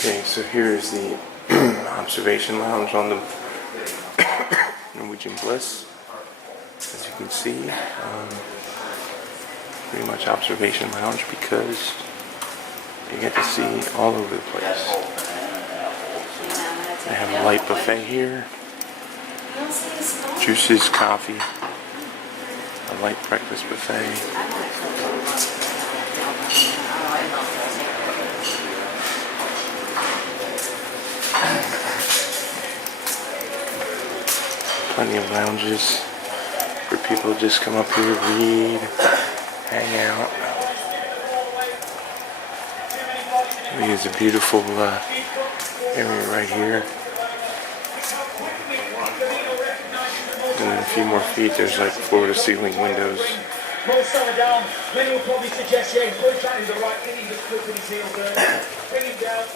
Okay, so here's the observation lounge on the Norwegian Bliss. As you can see, pretty much observation lounge because you get to see all over the place. They have a light buffet here, juices, coffee, a light breakfast buffet. Plenty of lounges for people to just come up here, read, hang out. Here's a beautiful area right here. And then a few more feet, there's like floor-to-ceiling windows. Most summer down, many will probably suggest James Wood trying to do the right thing, he just flipping his heels there. Bring him down.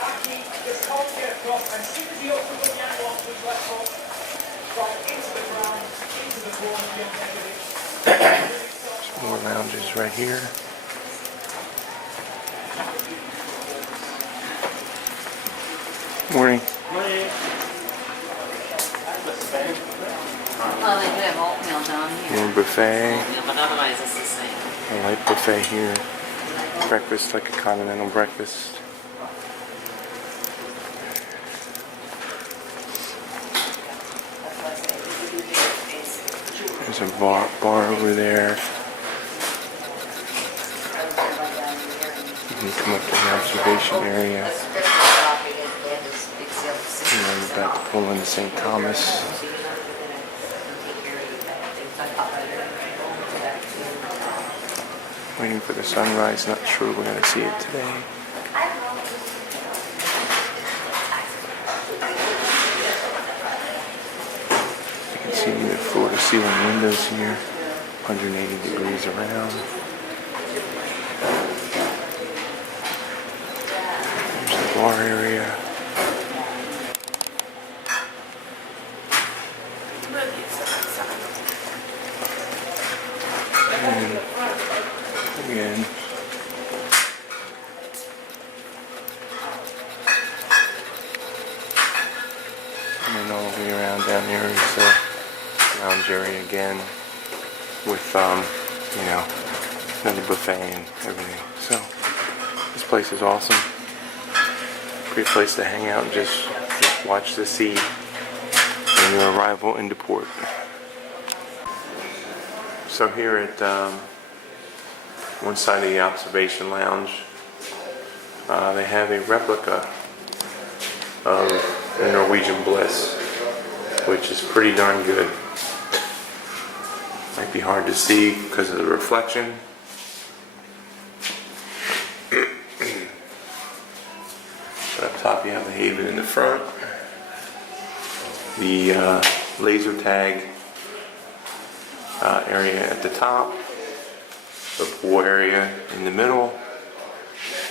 Aki just can't get across, and as soon as he opens up the angle onto his left foot, from into the ground, into the corner, the integrity. Some more lounges right here. Morning. Morning. Well, they do have oatmeal down here. More buffet. Oatmeal, but otherwise it's the same. A light buffet here. Breakfast, like a continental breakfast. There's a bar over there. You can come up to the observation area. And then we're about to pull into St. Thomas. Waiting for the sunrise, not sure we're going to see it today. You can see the floor-to-ceiling windows here, 180 degrees around. There's the bar area. And again, and then all the way around down here is the lounge area again with, another buffet and everything. So, this place is awesome. Great place to hang out and just watch the sea and your arrival into port. So here at one side of the observation lounge, they have a replica of the Norwegian Bliss, which is pretty darn good. Might be hard to see because of the reflection. But up top you have the haven in the front, the laser tag area at the top, the pool area in the middle,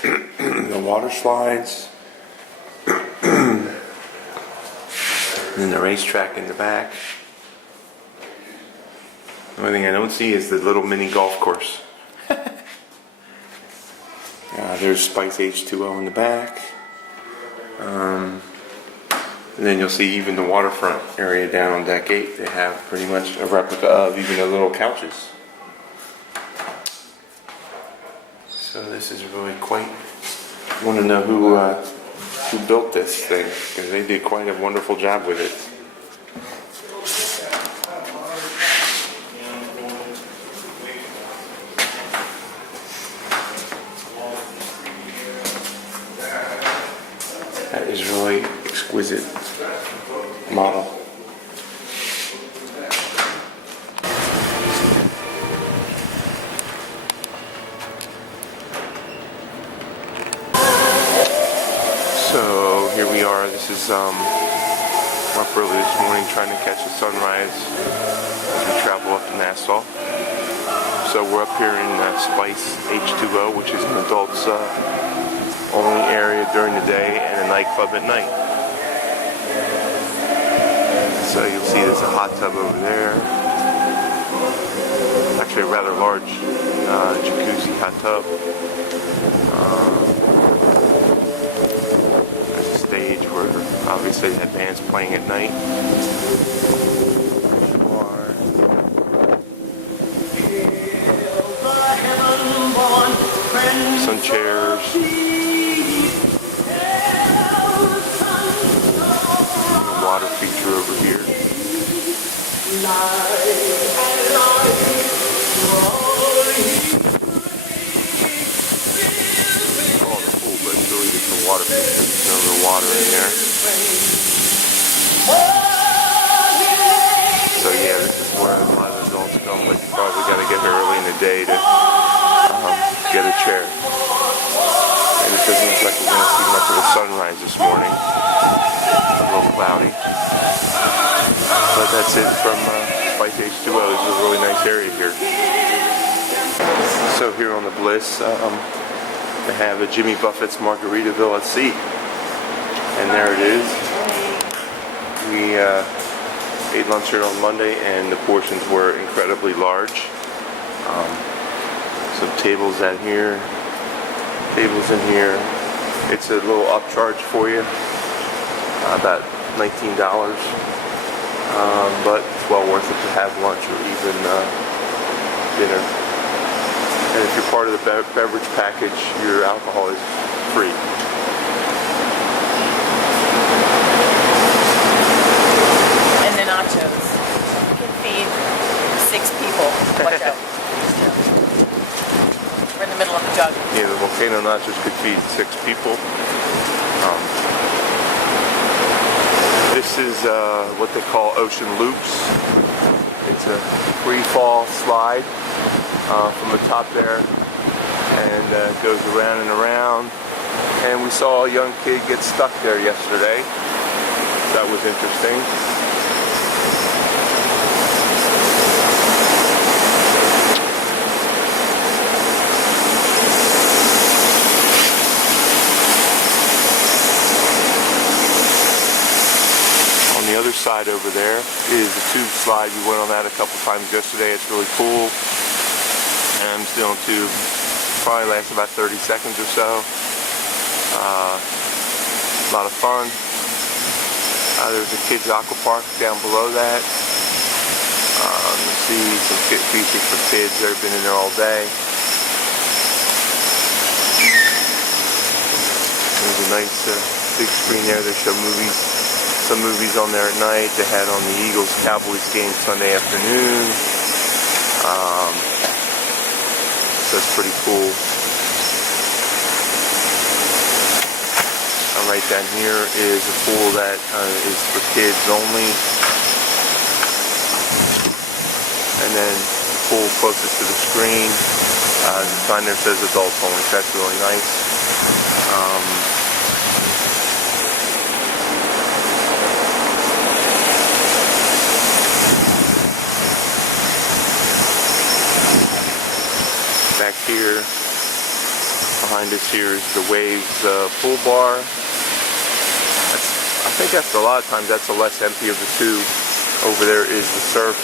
the water slides, and then the racetrack in the back. The only thing I don't see is the little mini golf course. There's Spice H2O in the back. And then you'll see even the waterfront area down on deck 8. They have pretty much a replica of even the little couches. So this is really quite. I want to know who built this thing, because they did quite a wonderful job with it. That is really exquisite model. So here we are. This is we're up early this morning trying to catch the sunrise as we travel up to Nassau. So we're up here in Spice H2O, which is an adults only area during the day and a nightclub at night. So you'll see there's a hot tub over there. Actually a rather large jacuzzi hot tub. Obviously they had bands playing at night. Some chairs. The water feature over here. Oh, the pool, but it's really just the water feature. There's no real water in there. So yeah, this is where a lot of adults come, but you probably got to get here early in the day to get a chair. And it doesn't look like we're going to see much of a sunrise this morning. A little cloudy. But that's it from Bike H2O. This is a really nice area here. So here on the Bliss, they have a Jimmy Buffett's Margaritaville at sea. And there it is. We ate lunch here on Monday and the portions were incredibly large. Some tables out here, tables in here. It's a little upcharge for you, about $19, but it's well worth it to have lunch or even dinner. And if you're part of the beverage package, your alcohol is free. And the nachos. You can feed 6 people. Watch out. We're in the middle of the jug. Yeah, the volcano nachos could feed 6 people. This is what they call ocean loops. It's a free fall slide from the top there, and it goes around and around. And we saw a young kid get stuck there yesterday. That was interesting. On the other side over there is the tube slide. We went on that a couple times yesterday. It's really cool. And I'm still on tube. Probably lasts about 30 seconds or so. A lot of fun. There's a kids aqua park down below that. You see some features for kids. They've been in there all day. There's a nice big screen there. They show movies. Some movies on there at night. They had on the Eagles-Cowboys game Sunday afternoon. So that's pretty cool. Right down here is a pool that is for kids only. And then the pool closest to the screen, the sign there says adults only. So that's really nice. Back here, behind us here is the Waves pool bar. I think that's a lot of times that's the less empty of the two. Over there is the surf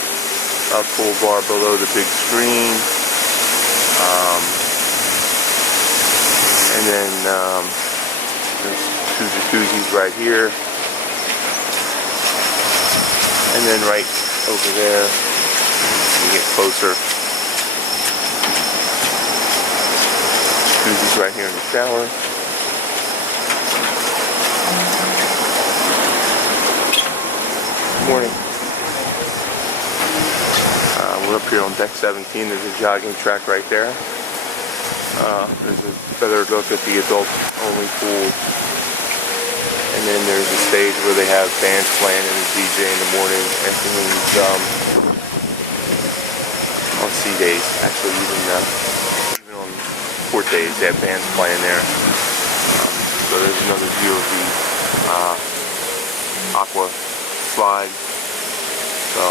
pool bar below the big screen. And then there's 2 jacuzzis right here. And then right over there, when you get closer, jacuzzis right here in the shower. Morning. We're up here on deck 17. There's a jogging track right there. There's a better look at the adult-only pool. And then there's a stage where they have bands playing and a DJ in the morning, afternoons, on sea days. Actually, even on port days, they have bands playing there. So there's another view of the aqua slide. So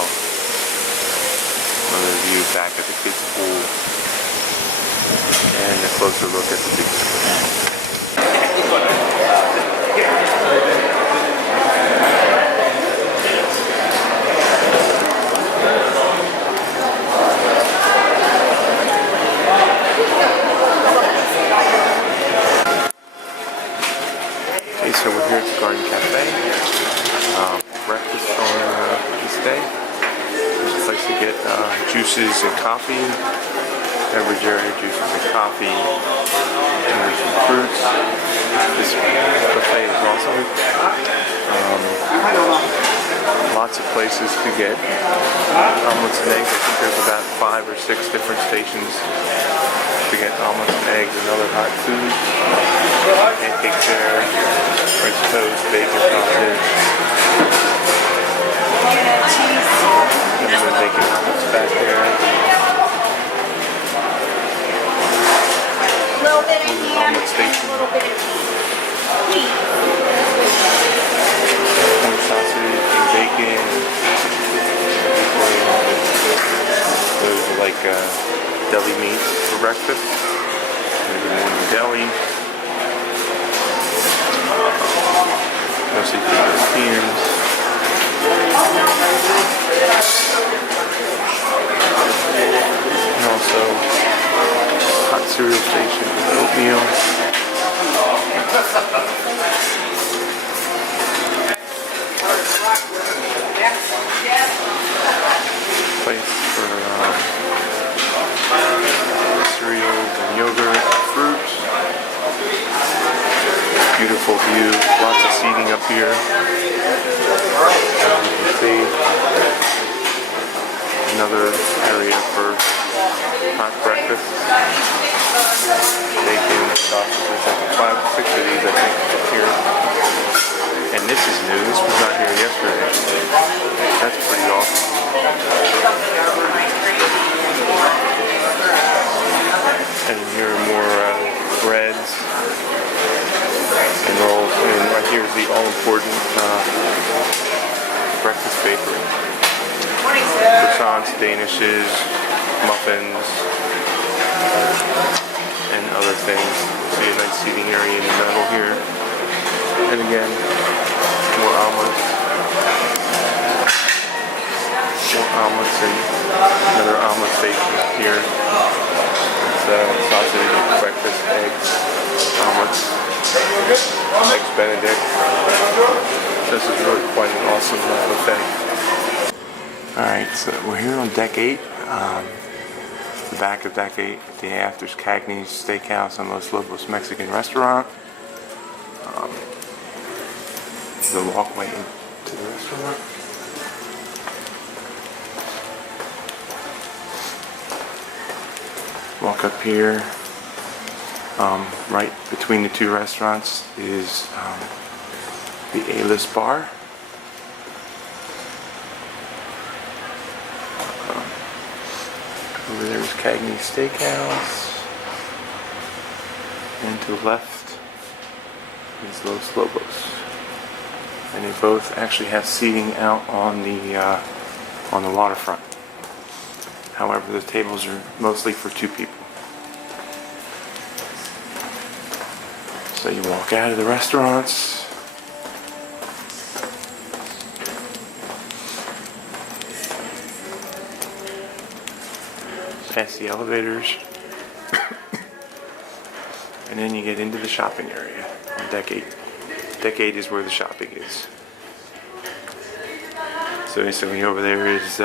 another view back at the kids' pool and a closer look at the big screen. Okay, so we're here at the Garden Cafe. Breakfast on this day. There's a place to get juices and coffee. Beverage area, juices and coffee. And there's some fruits. This buffet is awesome. Lots of places to get omelets and eggs. I think there's about 5 or 6 different stations to get omelets and eggs and other hot food. Pancakes there, French toast, bacon, sausage. And then we're making omelets back there. A little bit of ham, Omelet station. a little bit of meat. More sausage and bacon. Those are like deli meats for breakfast. Maybe morning deli. Mostly for Europeans. And also hot cereal station with oatmeal. Place for cereals and yogurt and fruit. Beautiful view, lots of seating up here. As you can see, another area for hot breakfast. Bacon, sausages, like 5 or 6 of these I think up here. And this is new, this was not here yesterday. That's pretty awesome. And here are more breads and rolls, and right here is the all-important breakfast bakery. Croissants, danishes, muffins, and other things. You see a nice seating area in the middle here. And again, more omelets. More omelets and another omelet station here. It's sausage, breakfast, eggs, omelets, eggs Benedict. This is really quite an awesome buffet. Alright, so we're here on deck 8. The back of deck 8, the afters Cagney's Steakhouse and Los Lobos Mexican restaurant. The walkway into the restaurant. Walk up here. Right between the 2 restaurants is the A-List bar. Over there is Cagney's Steakhouse. And to the left is Los Lobos. And they both actually have seating out on the waterfront. However, the tables are mostly for 2 people. So you walk out of the restaurants. Past the elevators. And then you get into the shopping area on deck 8. Deck 8 is where the shopping is. So basically over there is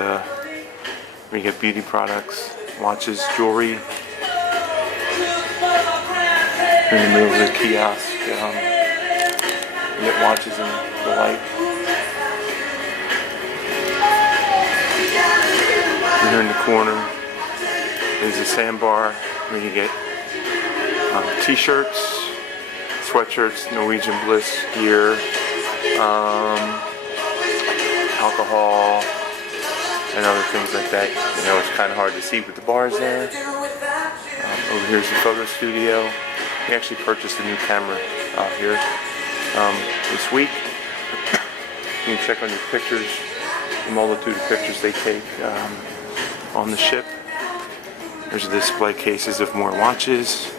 we get beauty products, watches, jewelry. In the middle of the kiosk, you get watches and the like. And here in the corner is a sandbar where you get t-shirts, sweatshirts, Norwegian Bliss gear, alcohol, and other things like that. You know, it's kind of hard to see with the bars there. Over here's the photo studio. We actually purchased a new camera here this week. You can check on your pictures, the multitude of pictures they take on the ship. There's display cases of more watches.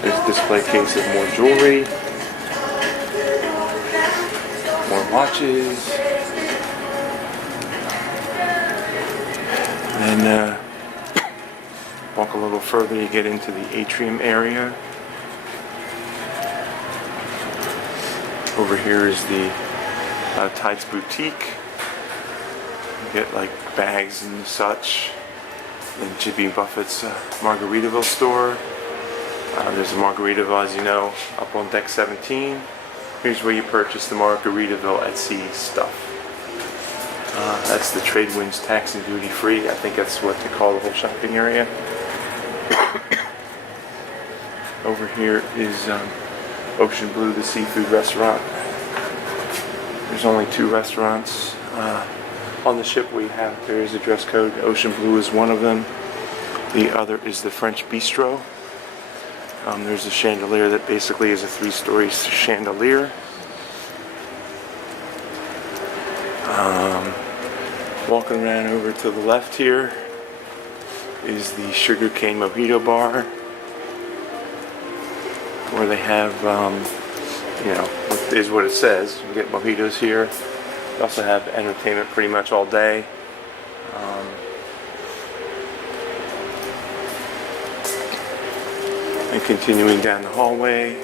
There's a display case of more jewelry, more watches, and then walk a little further, you get into the atrium area. Over here is the Tides Boutique. You get like bags and such. Then Jimmy Buffett's Margaritaville store. There's a Margaritaville, as you know, up on deck 17. Here's where you purchase the Margaritaville at sea stuff. That's the Trade Winds tax and duty free. I think that's what they call the whole shopping area. Over here is Ocean Blue, the seafood restaurant. There's only 2 restaurants on the ship we have. There is a dress code. Ocean Blue is one of them. The other is the French Bistro. There's a chandelier that basically is a 3-story chandelier. Walking around over to the left here is the Sugarcane Mojito Bar, where they have, you know, is what it says. You get mojitos here. They also have entertainment pretty much all day. And continuing down the hallway,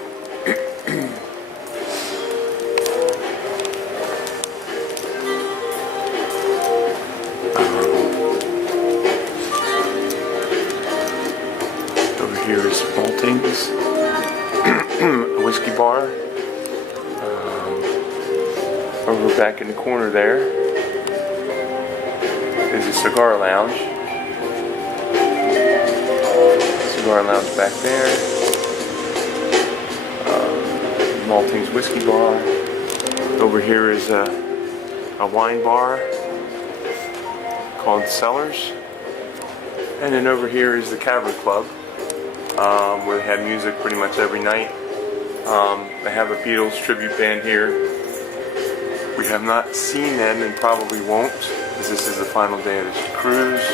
over here is Maltings, a whiskey bar. Over back in the corner there is a cigar lounge. Cigar lounge back there. Maltings whiskey bar. Over here is a wine bar called Cellars. And then over here is the Cabaret Club, where they have music pretty much every night. They have a Beatles tribute band here. We have not seen them and probably won't, because this is the final day of this cruise.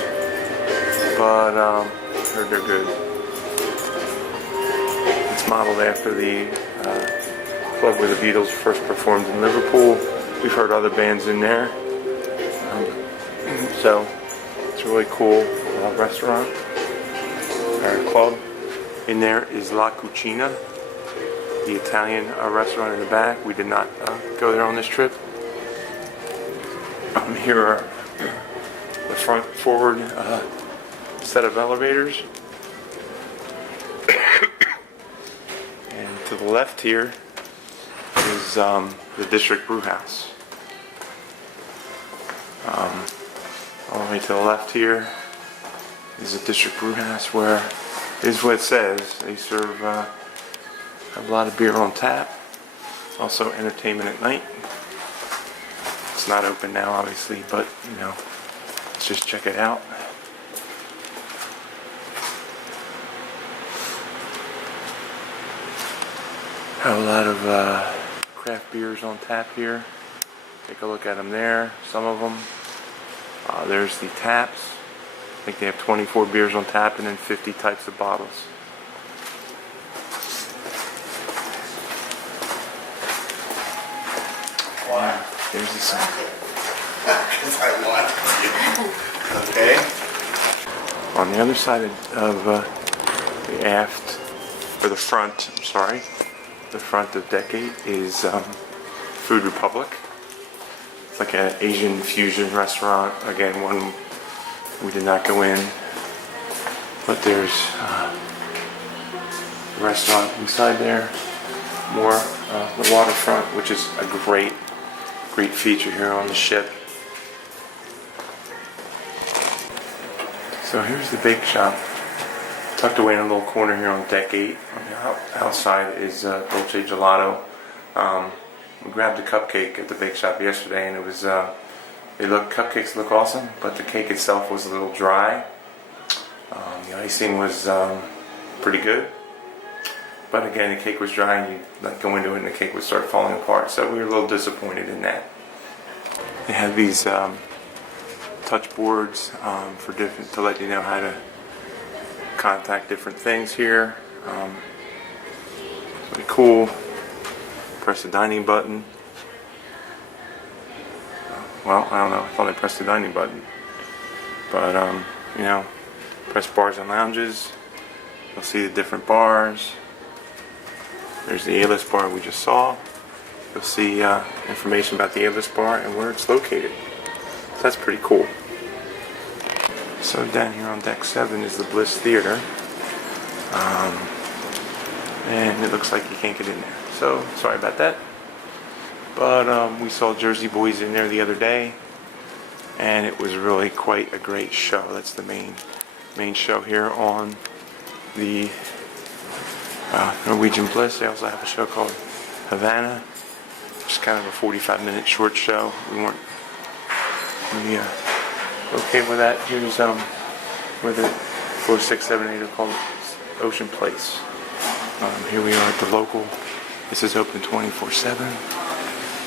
But I heard they're good. It's modeled after the club where the Beatles first performed in Liverpool. We've heard other bands in there. So it's a really cool restaurant or club. In there is La Cucina, the Italian restaurant in the back. We did not go there on this trip. Here are the front forward set of elevators. And to the left here is the District Brew House. All the way to the left here is the District Brew House, where is what it says. They serve a lot of beer on tap. Also entertainment at night. It's not open now, obviously, but you know, let's just check it out. Have a lot of craft beers on tap here. Take a look at them there. Some of them. There's the taps. I think they have 24 beers on tap and then 50 types of bottles. Why? There's the sign. Because I want to. Okay. On the other side of the aft, or the front, I'm sorry, the front of deck 8 is Food Republic. It's like an Asian fusion restaurant. Again, one we did not go in, but there's a restaurant inside there. More the Waterfront, which is a great feature here on the ship. So here's the bake shop, tucked away in a little corner here on deck 8. On the outside is Dolce Gelato. We grabbed a cupcake at the bake shop yesterday, and it was cupcakes look awesome, but the cake itself was a little dry. The icing was pretty good, but again, the cake was dry, and you go into it, and the cake would start falling apart. So we were a little disappointed in that. They have these touch boards for different, to let you know how to contact different things here. Pretty cool. Press the dining button. Well, I don't know. I thought I pressed the dining button, but you know, press bars and lounges. You'll see the different bars. There's the A-list bar we just saw. you'll see information about the A-list bar and where it's located. That's pretty cool. So down here on deck 7 is the Bliss Theater. And it looks like you can't get in there. So, sorry about that. But we saw Jersey Boys in there the other day. And it was really quite a great show. That's the main show here on the Norwegian Bliss. They also have a show called Havana. It's kind of a 45-minute short show. We weren't really okay with that. Here's where the 4, 6, 7, 8 are called Ocean Place. Here we are at the local. This is open 24/7.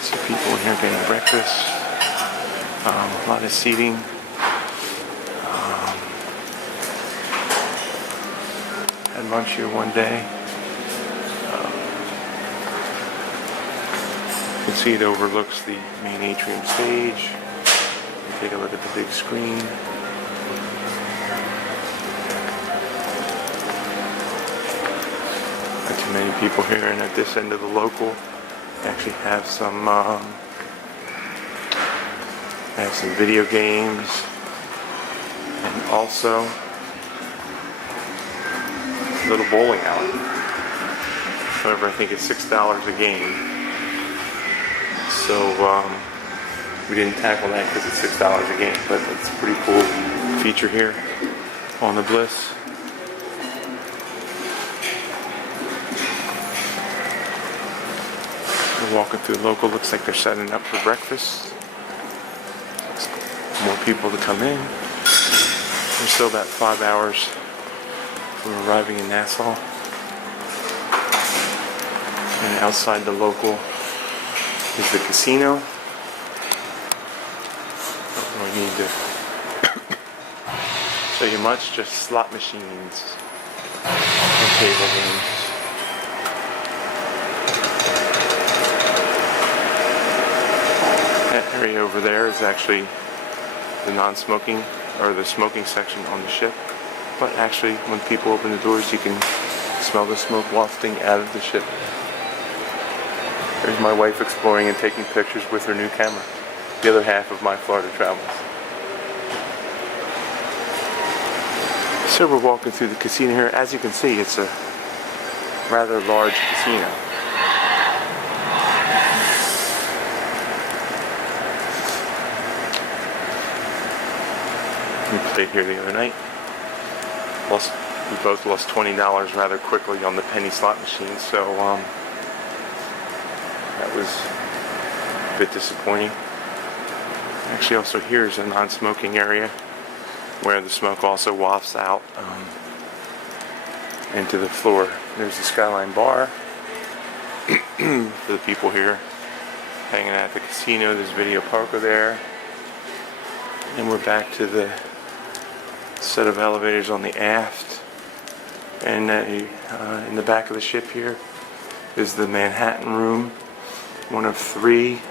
See people in here getting breakfast. A lot of seating. Had lunch here one day. You can see it overlooks the main atrium stage. Take a look at the big screen. Not too many people here, and at this end of the local, they actually have some video games, and also a little bowling alley. However, I think it's $6 a game. So we didn't tackle that because it's $6 a game, but it's a pretty cool feature here on the Bliss. We're walking through the local. Looks like they're setting up for breakfast. More people to come in. We're still about 5 hours from arriving in Nassau. And outside the local is the casino. Don't really need to show you much, just slot machines and table games. That area over there is actually the non-smoking or the smoking section on the ship. But actually, when people open the doors, you can smell the smoke wafting out of the ship. There's my wife exploring and taking pictures with her new camera. The other half of my Florida travels. So we're walking through the casino here. As you can see, it's a rather large casino. We played here the other night. We both lost $20 rather quickly on the penny slot machine, so that was a bit disappointing. Actually, also here's a non-smoking area where the smoke also wafts out into the floor. There's the Skyline Bar for the people here hanging out at the casino. There's Video Poker there. And we're back to the set of elevators on the aft. And in the back of the ship here is the Manhattan room. One of 3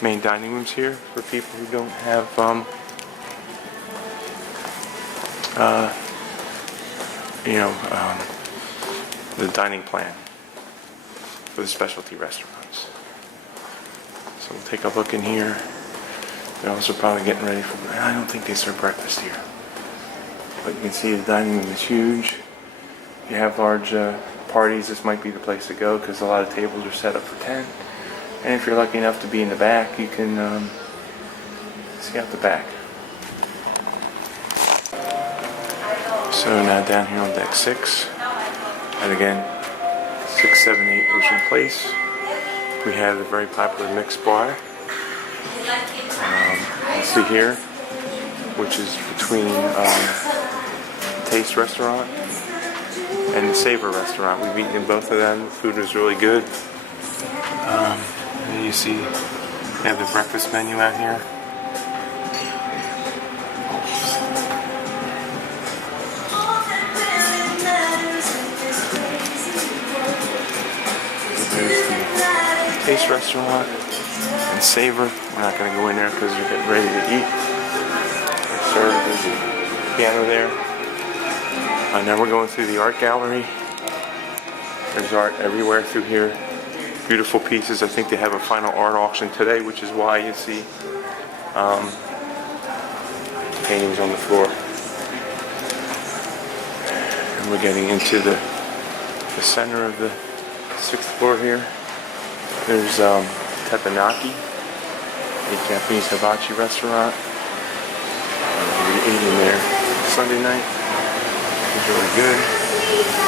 main dining rooms here for people who don't have the dining plan for the specialty restaurants. So we'll take a look in here. They're also probably getting ready for, I don't think they serve breakfast here. But you can see the dining room is huge. If you have large parties, this might be the place to go because a lot of tables are set up for 10. And if you're lucky enough to be in the back, you can see out the back. So now down here on deck 6, and again, 6, 7, 8 Ocean Place, we have the very popular mixed bar. You see here, which is between Taste Restaurant and the Savor Restaurant. We've eaten in both of them. The food was really good. And you see, they have the breakfast menu out here. There's the Taste Restaurant and Savor. We're not going to go in there because we're getting ready to eat. There's a piano there. Now we're going through the art gallery. There's art everywhere through here. Beautiful pieces. I think they have a final art auction today, which is why you see paintings on the floor. And we're getting into the center of the 6th floor here. There's Teppanyaki, a Japanese hibachi restaurant. We ate in there Sunday night. It was really good.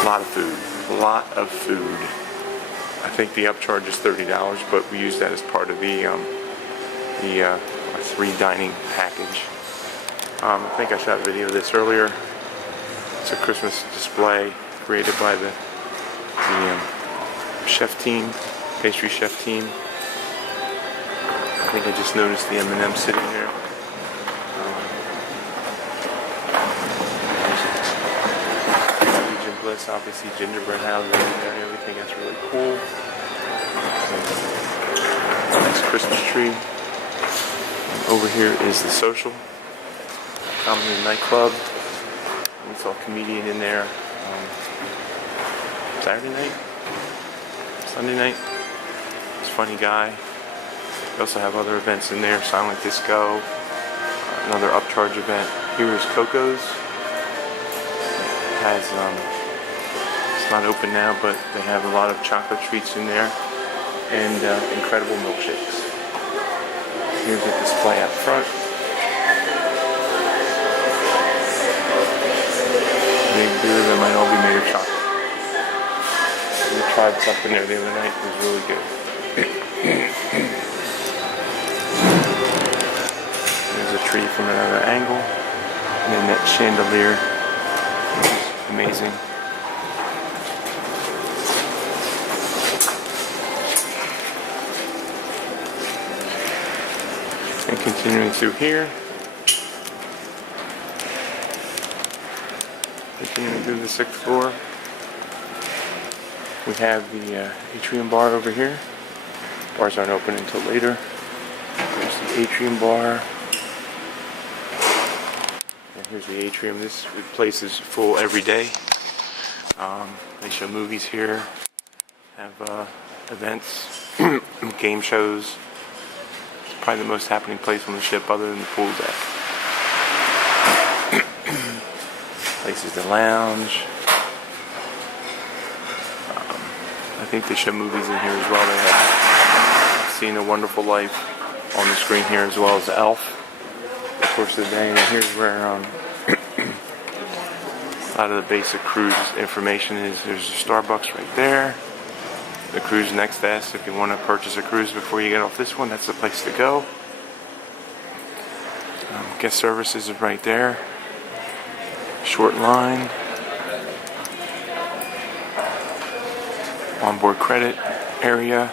A lot of food. A lot of food. I think the upcharge is $30, but we use that as part of the 3 dining package. I think I shot a video of this earlier. It's a Christmas display created by the chef team, pastry chef team. I think I just noticed the M&M sitting there. Norwegian Bliss, obviously gingerbread houses in there and everything. That's really cool. Nice Christmas tree. Over here is the Social, comedy nightclub. We saw a comedian in there Saturday night, Sunday night. He's a funny guy. We also have other events in there, silent disco, another upcharge event. Here is Coco's. It has, it's not open now, but they have a lot of chocolate treats in there and incredible milkshakes. Here's the display out front. Big beer that might all be made of chocolate. We tried something there the other night. It was really good. There's a tree from another angle. And then that chandelier, which is amazing. And continuing through here. Continuing through the 6th floor. We have the atrium bar over here. Bars aren't open until later. There's the atrium bar. And here's the atrium. This place is full every day. They show movies here. Have events, game shows. It's probably the most happening place on the ship other than the pool deck. Places to lounge. I think they show movies in here as well. They have Seen a Wonderful Life on the screen here, as well as Elf, of course, of the day. And here's where a lot of the basic cruise information is. There's a Starbucks right there. The cruise next to us. If you want to purchase a cruise before you get off this one, that's the place to go. Guest services is right there. Short line. Onboard credit area.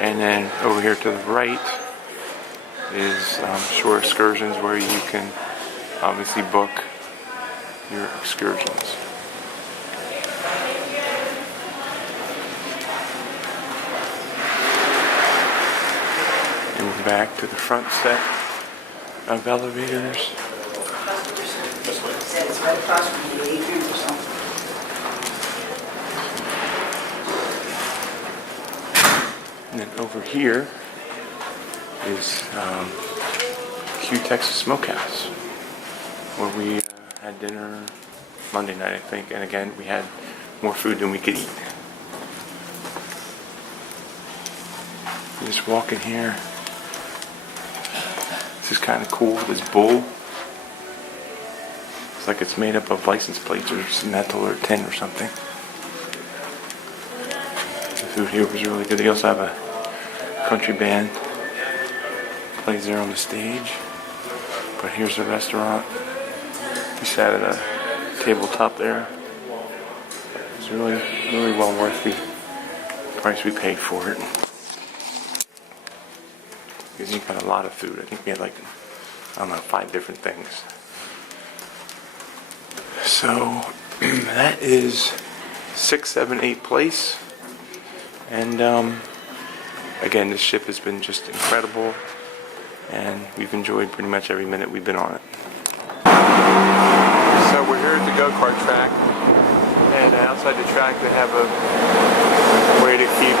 And then over here to the right is shore excursions, where you can obviously book your excursions. And we're back to the front set of elevators. It's right across from the atrium or something. And then over here is Q Texas Smokehouse, where we had dinner Monday night, I think. And again, we had more food than we could eat. You just walk in here. This is kind of cool, this bull. It's like it's made up of license plates or metal or tin or something. The food here was really good. They also have a country band plays there on the stage. But here's the restaurant. We sat at a tabletop there. It's really, really well worth the price we paid for it. Because you got a lot of food. I think we had like, I don't know, 5 different things. So that is 6, 7, 8 place. And again, this ship has been just incredible. And we've enjoyed pretty much every minute we've been on it. So we're here at the go-kart track. And outside the track they have a way to keep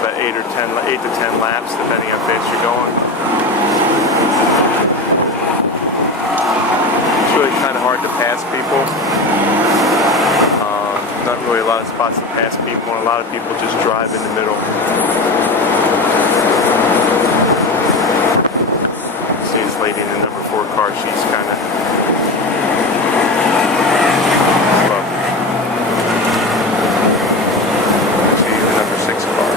about 8 to 10 laps, depending how fast you're going. It's really kind of hard to pass people. Not really a lot of spots to pass people, and a lot of people just drive in the middle. See this lady in the number 4 car, she's kind of slow. See the number 6 car.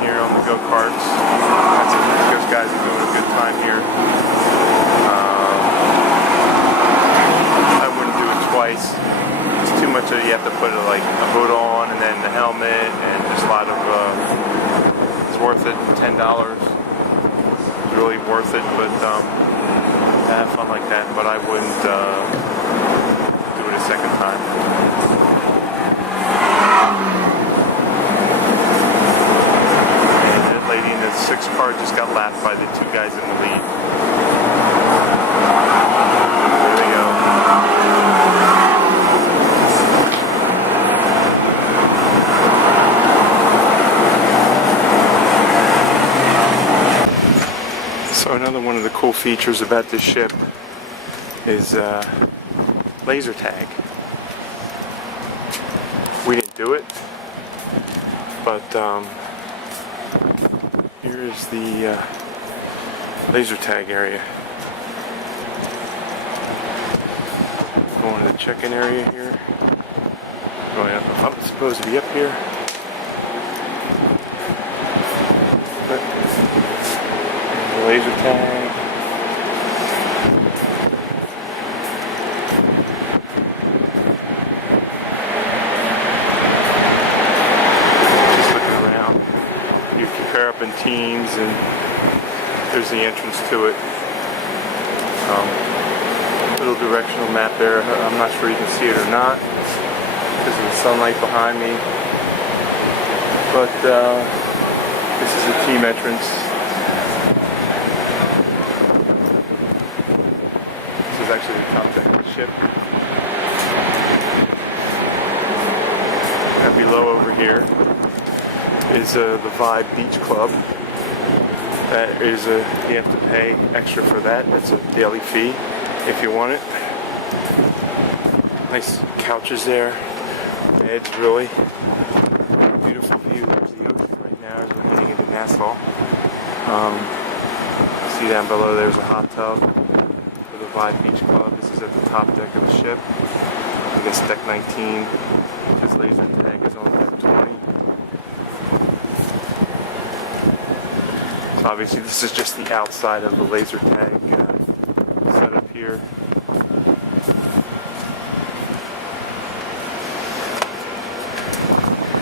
Here on the go-karts. Those guys are doing a good time here. I wouldn't do it twice. It's too much. You have to put like a hood on and then the helmet and just a lot of. It's worth it. $10. It's really worth it, but to have fun like that. But I wouldn't do it a second time. Lady in the 6 car just got lapped by the 2 guys in the lead. There they go. So another one of the cool features about this ship is laser tag. We didn't do it, but here is the laser tag area. Going to the check-in area here. Going up. I'm supposed to be up here. But the laser tag. Up in teams, and there's the entrance to it. Little directional map there. I'm not sure you can see it or not because of the sunlight behind me, but this is the team entrance. This is actually the top deck of the ship. And below over here is the Vibe Beach Club. That is you have to pay extra for that. That's a daily fee if you want it. Nice couches there, beds, really. Beautiful view. There's the ocean right now as we're heading into Nassau. See down below there's a hot tub for the Vibe Beach Club. This is at the top deck of the ship. I guess deck 19. This laser tag is on deck 20. So obviously this is just the outside of the laser tag setup here.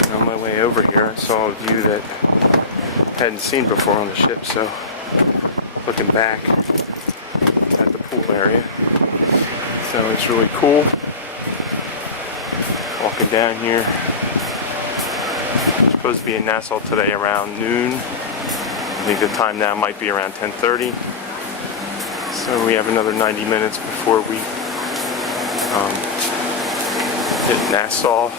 And on my way over here I saw a view that I hadn't seen before on the ship, so looking back at the pool area. So it's really cool. Walking down here. It's supposed to be in Nassau today around noon. I think the time now might be around 10:30. So we have another 90 minutes before we hit Nassau.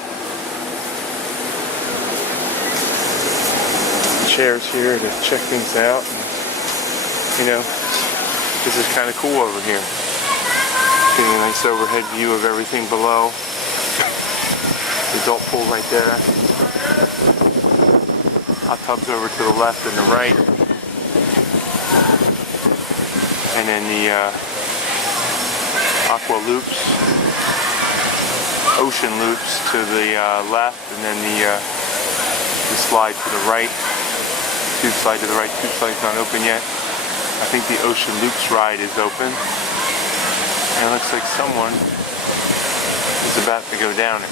Chairs here to check things out. You know, this is kind of cool over here. Getting a nice overhead view of everything below. The adult pool right there. Hot tubs over to the left and the right. And then the aqua loops, ocean loops to the left, and then the slide to the right. Tube slide to the right. Tube slide's not open yet. I think the ocean loops ride is open. And it looks like someone is about to go down it.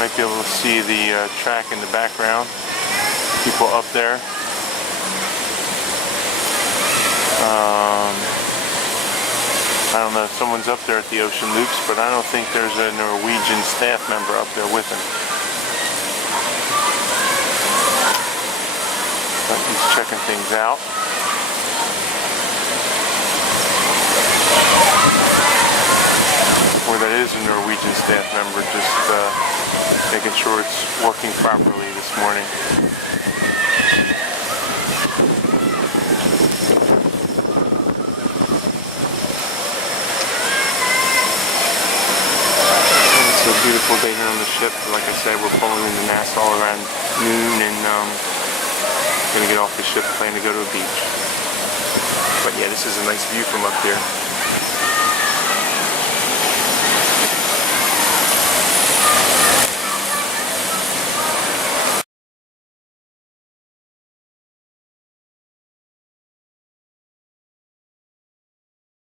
Might be able to see the track in the background. People up there. I don't know if someone's up there at the ocean loops, but I don't think there's a Norwegian staff member up there with him. Just checking things out. Or that is a Norwegian staff member, just making sure it's working properly this morning. It's a beautiful day here on the ship. Like I said, we're pulling into Nassau around noon and gonna get off the ship, plan to go to a beach. But yeah, this is a nice view from up here.